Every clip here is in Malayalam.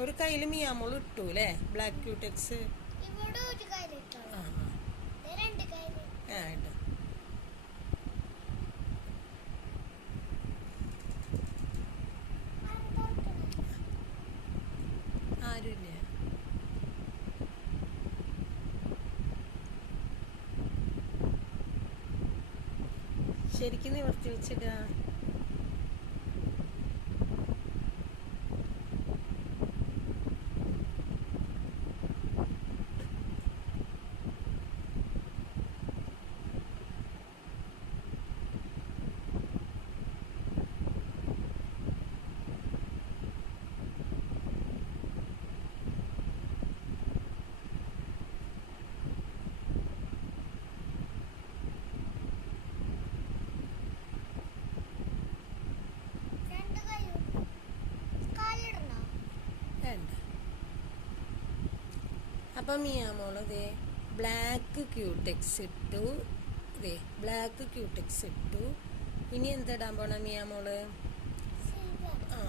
ഒരു കയ്യിൽ മിയാമോൾ ഇട്ടു അല്ലേ ബ്ലാക്ക് ക്യൂടെക്സ്. ആ ആ ഇട്ടു. ആരുമില്ല. ശരിക്കും നിവർത്തി വെച്ചിടുക. അപ്പം മിയാമോള് ഇതേ ബ്ലാക്ക് ക്യൂടെക്സ് ഇട്ടു. ഇതേ ബ്ലാക്ക് ക്യൂടെക്സ് ഇട്ടു. ഇനി എന്തിടാൻ പോണ മിയാമോള്? ആ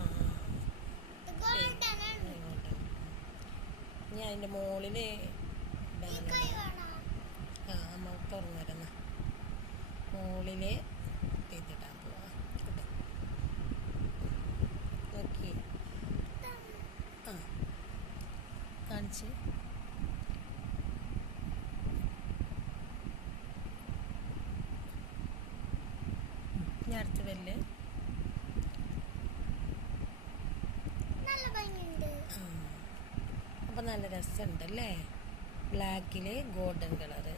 ഇനി അതിൻ്റെ മുകളിൽ അമ്മ തുറന്നിരുന്ന മുകളിൽ ഇതിടാൻ പോവാ. നോക്കി ആ കാണിച്ച്. ഞാൻ അടുത്ത് വരല്. അപ്പം നല്ല രസമുണ്ടല്ലേ ബ്ലാക്കിൽ ഗോൾഡൻ കളറ്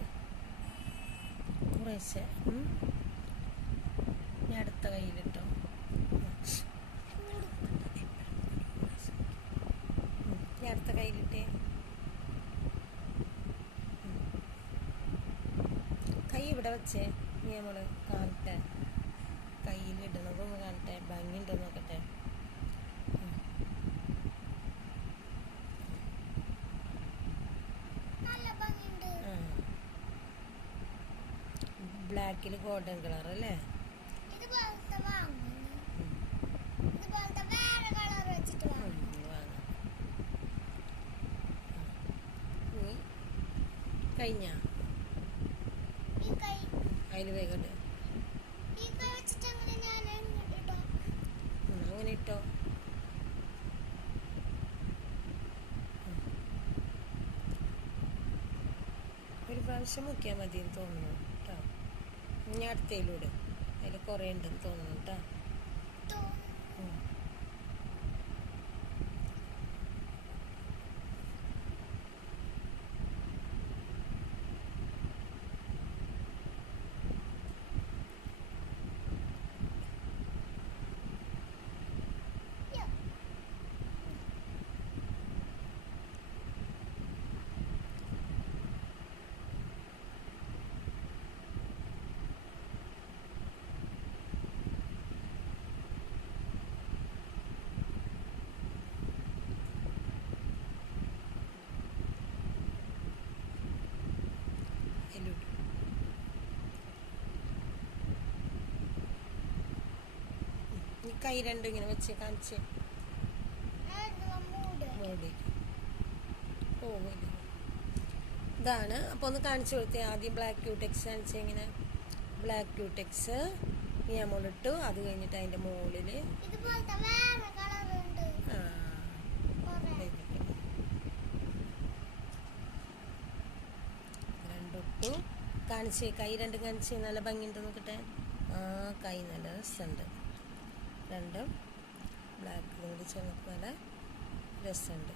കുറേശ്ശെ. ഞാൻ അടുത്ത കയ്യിലിട്ടോ. ഞാൻ അടുത്ത കയ്യിലിട്ടേ. കൈ ഇവിടെ വെച്ചേ നീ നമ്മൾ കാണട്ടെ. കയ്യിലിടുന്നതൊന്ന് കാണട്ടെ, ഭംഗിയുണ്ടോ നോക്കട്ടെ. ബ്ലാക്കിൽ ഗോൾഡൻ കളർ അല്ലേ? കഴിഞ്ഞ അതിൽ വേഗം അങ്ങനെ ഇട്ടോ. ഒരു പ്രാവശ്യം മുക്കിയാൽ മതി എന്ന് തോന്നുന്നു കേട്ടോ. ഇനി അടുത്തയിലൂടെ അതിൽ കുറേ ഉണ്ടെന്ന് തോന്നുന്നു കേട്ടോ. ഈ കൈ രണ്ടും ഇങ്ങനെ വെച്ച് കാണിച്ച് മൂടി പോവില്ല. ഇതാണ്. അപ്പോൾ ഒന്ന് കാണിച്ചു കൊടുത്തേ. ആദ്യം ബ്ലാക്ക് ക്യൂടെക്സ് കാണിച്ച ഇങ്ങനെ ബ്ലാക്ക് ക്യൂടെക്സ് മിയാമോളിട്ടു. അത് കഴിഞ്ഞിട്ട് അതിൻ്റെ മുകളിൽ രണ്ടിട്ടു. കാണിച്ചേ കൈ രണ്ടും കാണിച്ച് നല്ല ഭംഗിയുണ്ട് നോക്കട്ടെ. ആ കൈ നല്ല രസമുണ്ട്. രണ്ടും ബ്ലാക്ക് കൂടി ചേർന്ന് നല്ല രസമുണ്ട്.